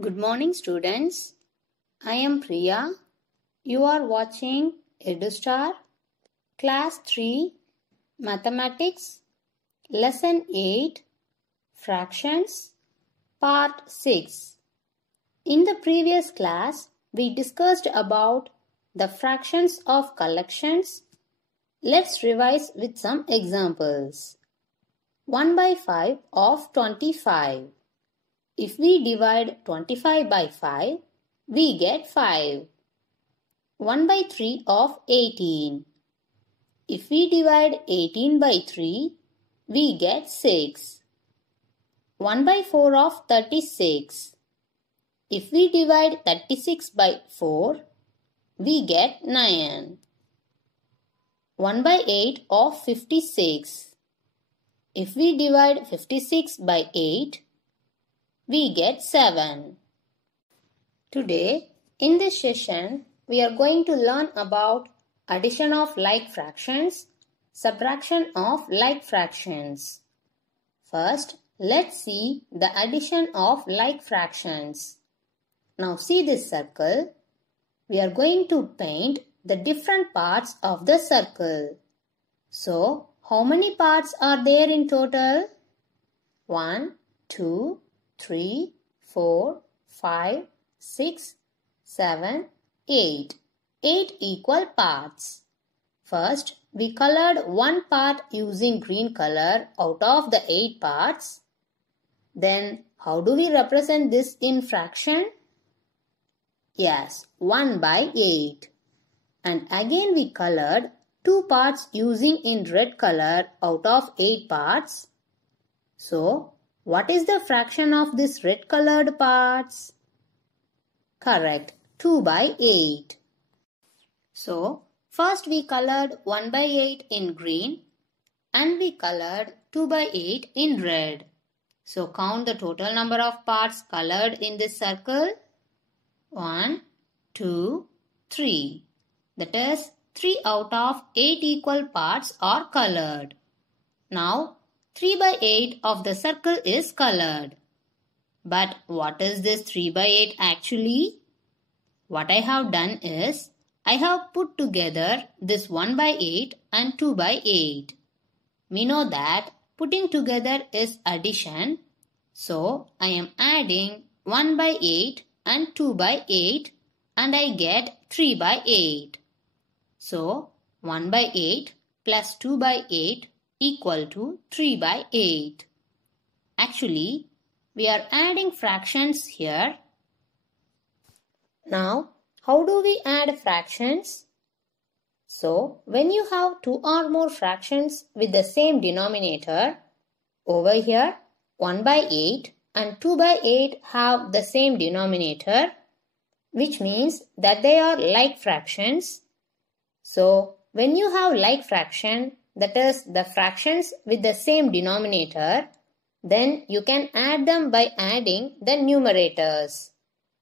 Good morning, students. I am Priya. You are watching EduStar, Class 3, Mathematics, Lesson 8, Fractions, Part 6. In the previous class, we discussed about the fractions of collections. Let's revise with some examples. 1 by 5 of 25. If we divide 25 by 5, we get 5. 1 by 3 of 18. If we divide 18 by 3, we get 6. 1 by 4 of 36. If we divide 36 by 4, we get 9. 1 by 8 of 56. If we divide 56 by 8, we get 7. Today, in this session, we are going to learn about addition of like fractions, subtraction of like fractions. First, let's see the addition of like fractions. Now see this circle. We are going to paint the different parts of the circle. So, how many parts are there in total? 1, 2, 3, 4, 5, 6, 7, 8. 8 equal parts. First, we colored one part using green color out of the 8 parts. Then, how do we represent this in fraction? Yes, 1 by 8. And again we colored 2 parts using in red color out of 8 parts. So, what is the fraction of this red colored parts? Correct, 2 by 8. So, first we colored 1 by 8 in green and we colored 2 by 8 in red. So, count the total number of parts colored in this circle. 1, 2, 3. That is, 3 out of 8 equal parts are colored. Now, 3 by 8 of the circle is colored. But what is this 3 by 8 actually? What I have done is, I have put together this 1 by 8 and 2 by 8. We know that putting together is addition. So, I am adding 1 by 8 and 2 by 8 and I get 3 by 8. So, 1 by 8 plus 2 by 8 equal to 3 by 8. Actually, we are adding fractions here. Now, how do we add fractions? So, when you have 2 or more fractions with the same denominator, over here 1 by 8 and 2 by 8 have the same denominator, which means that they are like fractions. So, when you have like fraction, that is the fractions with the same denominator, then you can add them by adding the numerators.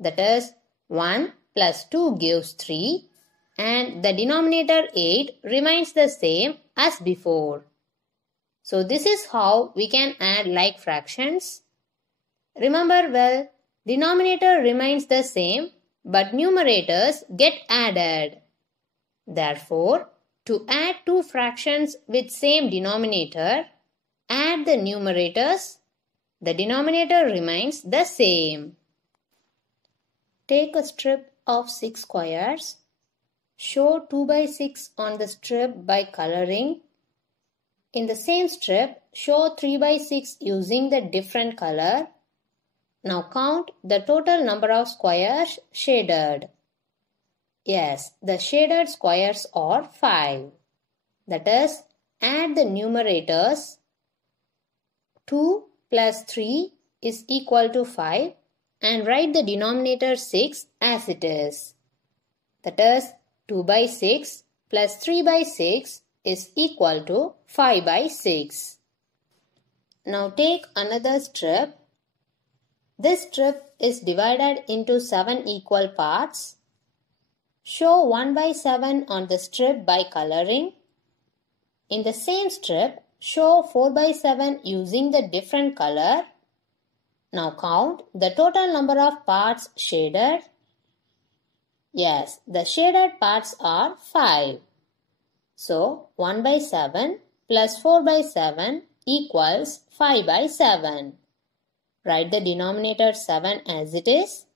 That is, 1 plus 2 gives 3 and the denominator 8 remains the same as before. So, this is how we can add like fractions. Remember well, denominator remains the same but numerators get added. Therefore, to add 2 fractions with same denominator, add the numerators. The denominator remains the same. Take a strip of 6 squares. Show 2 by 6 on the strip by coloring. In the same strip, show 3 by 6 using the different color. Now count the total number of squares shaded. Yes, the shaded squares are 5. That is, add the numerators. 2 plus 3 is equal to 5 and write the denominator 6 as it is. That is, 2 by 6 plus 3 by 6 is equal to 5 by 6. Now take another strip. This strip is divided into 7 equal parts. Show 1 by 7 on the strip by coloring. In the same strip, show 4 by 7 using the different color. Now count the total number of parts shaded. Yes, the shaded parts are 5. So 1 by 7 plus 4 by 7 equals 5 by 7. Write the denominator 7 as it is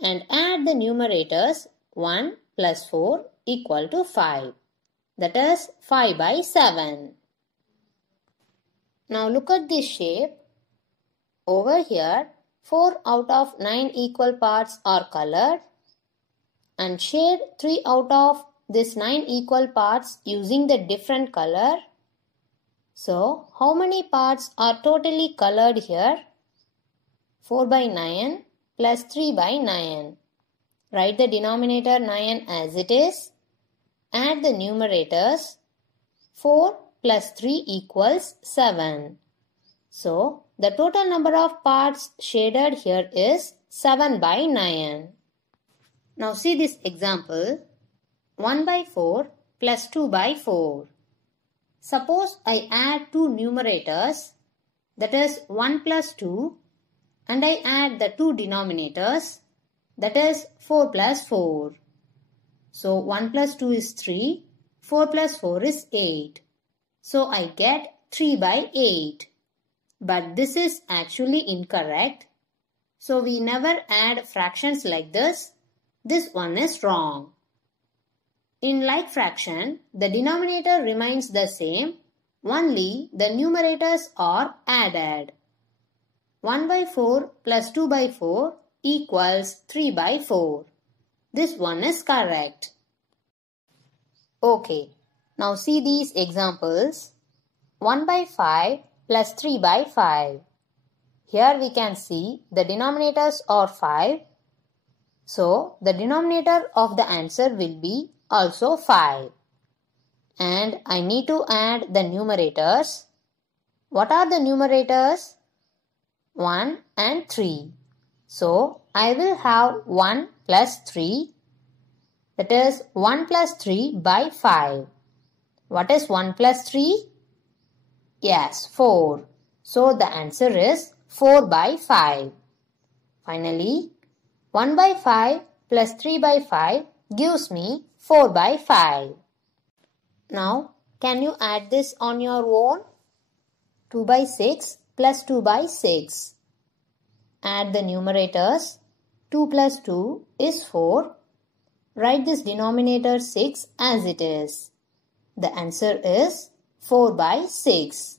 and add the numerators 1 plus 4 equal to 5. That is 5 by 7. Now look at this shape. Over here, 4 out of 9 equal parts are colored and shade 3 out of these 9 equal parts using the different color. So, how many parts are totally colored here? 4 by 9 plus 3 by 9. Write the denominator 9 as it is. Add the numerators. 4 plus 3 equals 7. So, the total number of parts shaded here is 7 by 9. Now see this example. 1 by 4 plus 2 by 4. Suppose I add two numerators, that is 1 plus 2, and I add the two denominators, that is 4 plus 4. So 1 plus 2 is 3, 4 plus 4 is 8. So I get 3 by 8. But this is actually incorrect. So we never add fractions like this. This one is wrong. In like fraction, the denominator remains the same, only the numerators are added. 1 by 4 plus 2 by 4 equals 3 by 4. This one is correct. Okay, now see these examples. 1 by 5 plus 3 by 5. Here we can see the denominators are 5. So, the denominator of the answer will be also 5. And I need to add the numerators. What are the numerators? 1 and 3. So, I will have 1 plus 3. That is 1 plus 3 by 5. What is 1 plus 3? Yes, 4. So, the answer is 4 by 5. Finally, 1 by 5 plus 3 by 5 gives me 4 by 5. Now, can you add this on your own? 2 by 6 plus 2 by 6. Add the numerators. 2 plus 2 is 4. Write this denominator 6 as it is. The answer is 4 by 6.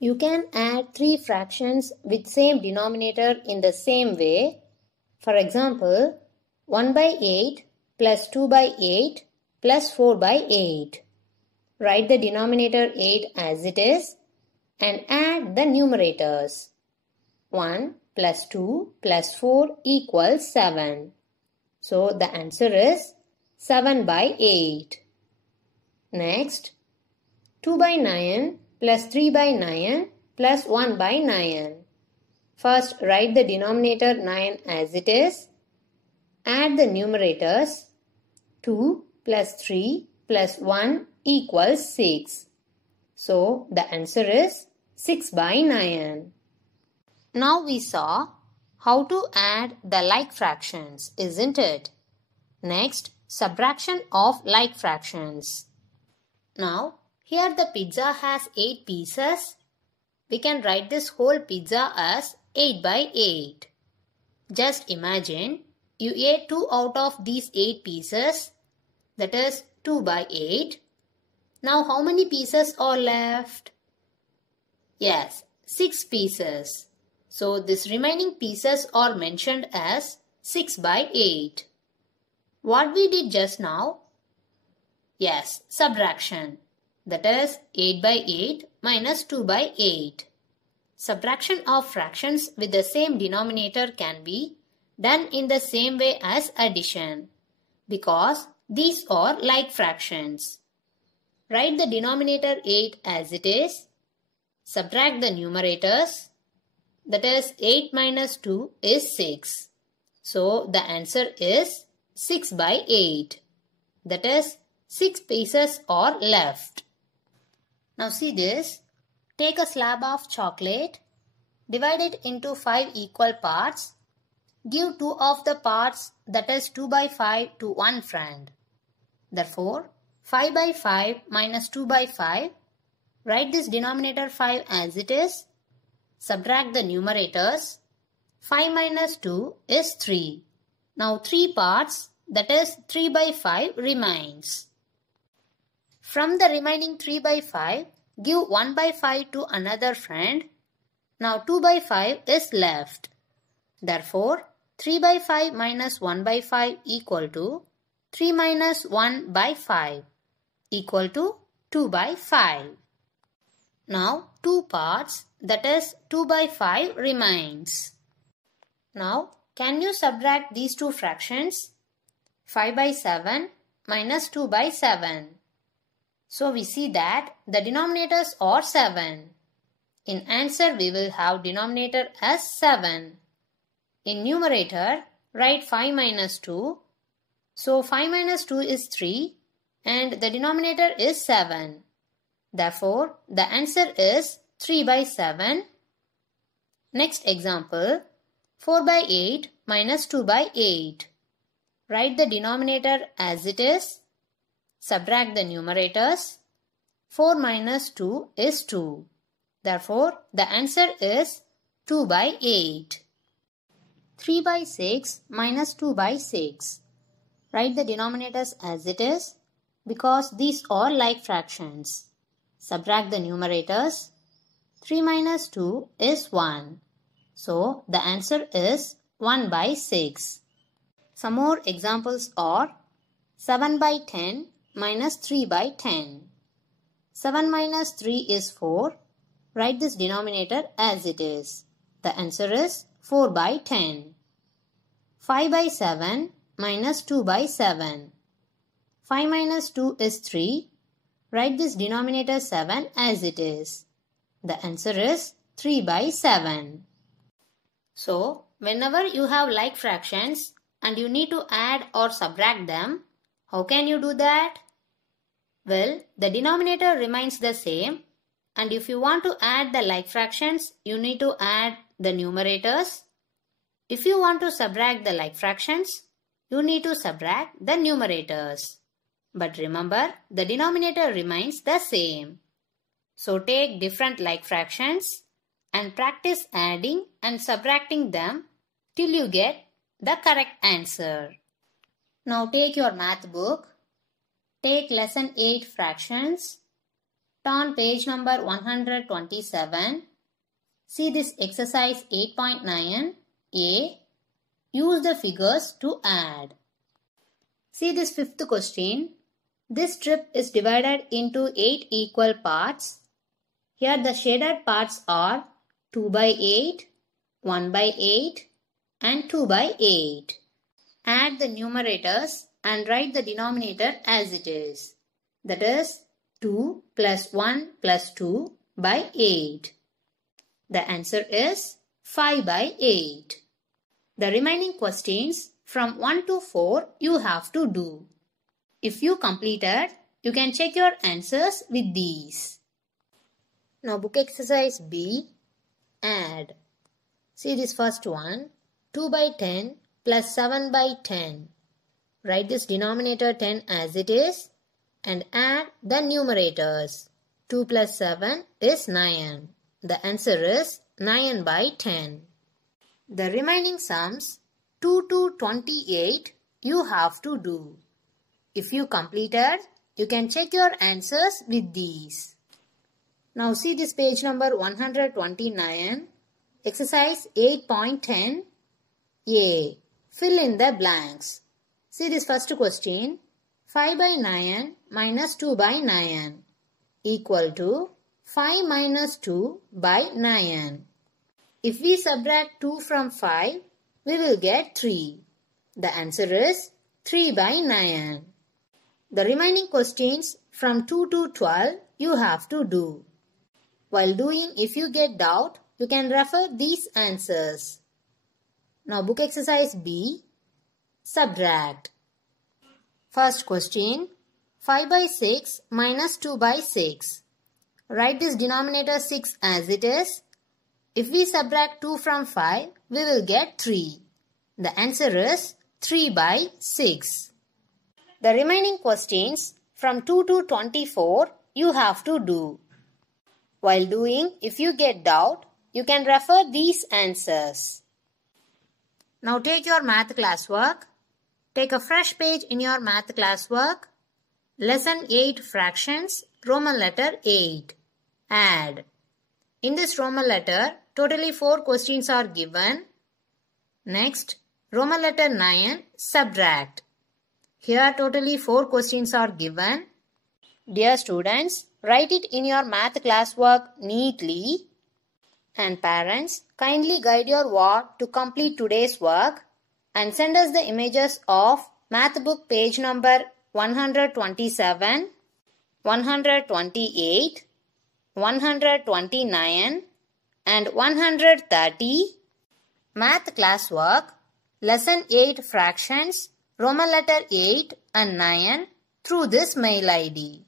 You can add 3 fractions with same denominator in the same way. For example, 1 by 8 plus 2 by 8 plus 4 by 8. Write the denominator 8 as it is and add the numerators. 1 plus 2 plus 4 equals 7. So the answer is 7 by 8. Next, 2 by 9 plus 3 by 9 plus 1 by 9. First, write the denominator 9 as it is. Add the numerators. 2 plus 3 plus 1 equals 6. So, the answer is 6 by 9. Now we saw how to add the like fractions, isn't it? Next, subtraction of like fractions. Now, here the pizza has 8 pieces. We can write this whole pizza as 8 by 8. Just imagine you ate 2 out of these 8 pieces. That is 2 by 8. Now how many pieces are left? Yes, 6 pieces. So these remaining pieces are mentioned as 6 by 8. What we did just now? Yes, subtraction. That is 8 by 8 minus 2 by 8. Subtraction of fractions with the same denominator can be done in the same way as addition because these are like fractions. Write the denominator 8 as it is. Subtract the numerators. That is 8 minus 2 is 6. So the answer is 6 by 8. That is 6 pieces are left. Now see this. Take a slab of chocolate. Divide it into 5 equal parts. Give 2 of the parts, that is 2 by 5, to one friend. Therefore, 5 by 5 minus 2 by 5. Write this denominator 5 as it is. Subtract the numerators. 5 minus 2 is 3. Now 3 parts, that is 3 by 5 remains. From the remaining 3 by 5, give 1 by 5 to another friend. Now 2 by 5 is left. Therefore, 3 by 5 minus 1 by 5 equal to 3 minus 1 by 5 equal to 2 by 5. Now 2 parts, that is 2 by 5 remains. Now can you subtract these two fractions? 5 by 7 minus 2 by 7. So we see that the denominators are 7. In answer we will have denominator as 7. In numerator, write 5 minus 2. So 5 minus 2 is 3 and the denominator is 7. Therefore, the answer is 3 by 7. Next example, 4 by 8 minus 2 by 8. Write the denominator as it is. Subtract the numerators. 4 minus 2 is 2. Therefore, the answer is 2 by 8. 3 by 6 minus 2 by 6. Write the denominators as it is because these are like fractions. Subtract the numerators. 3 minus 2 is 1. So, the answer is 1 by 6. Some more examples are 7 by 10 minus 3 by 10. 7 minus 3 is 4. Write this denominator as it is. The answer is 4 by 10. 5 by 7 minus 2 by 7. 5 minus 2 is 3. Write this denominator 7 as it is. The answer is 3 by 7. So, whenever you have like fractions and you need to add or subtract them, how can you do that? Well, the denominator remains the same, and if you want to add the like fractions, you need to add the numerators. If you want to subtract the like fractions, you need to subtract the numerators. But remember, the denominator remains the same. So take different like fractions and practice adding and subtracting them till you get the correct answer. Now take your math book. Take lesson 8 fractions. Turn page number 127. See this exercise 8.9. A. Use the figures to add. See this fifth question. This strip is divided into 8 equal parts. Here the shaded parts are 2 by 8, 1 by 8 and 2 by 8. Add the numerators and write the denominator as it is. That is 2 plus 1 plus 2 by 8. The answer is 5 by 8. The remaining questions from 1 to 4 you have to do. If you completed, you can check your answers with these. Now book exercise B. Add. See this first one. 2 by 10 plus 7 by 10. Write this denominator 10 as it is and add the numerators. 2 plus 7 is 9. The answer is 9 by 10. The remaining sums 2 to 28 you have to do. If you completed, you can check your answers with these. Now see this page number 129. Exercise 8.10. A. Fill in the blanks. See this first question. 5 by 9 minus 2 by 9 equal to 5 minus 2 by 9. If we subtract 2 from 5, we will get 3. The answer is 3 by 9. The remaining questions from 2 to 12 you have to do. While doing, if you get doubt, you can refer these answers. Now book exercise B. Subtract. First question. 5 by 6 minus 2 by 6. Write this denominator 6 as it is If we subtract 2 from 5, we will get 3. The answer is 3 by 6. The remaining questions from 2 to 24 you have to do. While doing, if you get doubt, you can refer these answers. Now take your math classwork. Take a fresh page in your math classwork. Lesson 8 Fractions, Roman letter 8. Add. In this Roman letter, totally 4 questions are given. Next, Roman letter 9, Subtract. Here totally 4 questions are given. Dear students, write it in your math classwork neatly. And parents, kindly guide your ward to complete today's work and send us the images of math book page number 127, 128, 129 and 130. Math classwork, lesson 8 fractions, Roman letter 8 and 9 through this mail ID.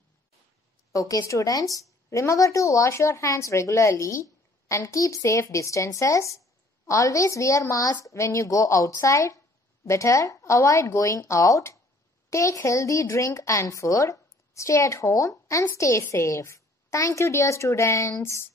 Okay students, remember to wash your hands regularly and keep safe distances. Always wear mask when you go outside. Better avoid going out. Take healthy drink and food. Stay at home and stay safe. Thank you dear students.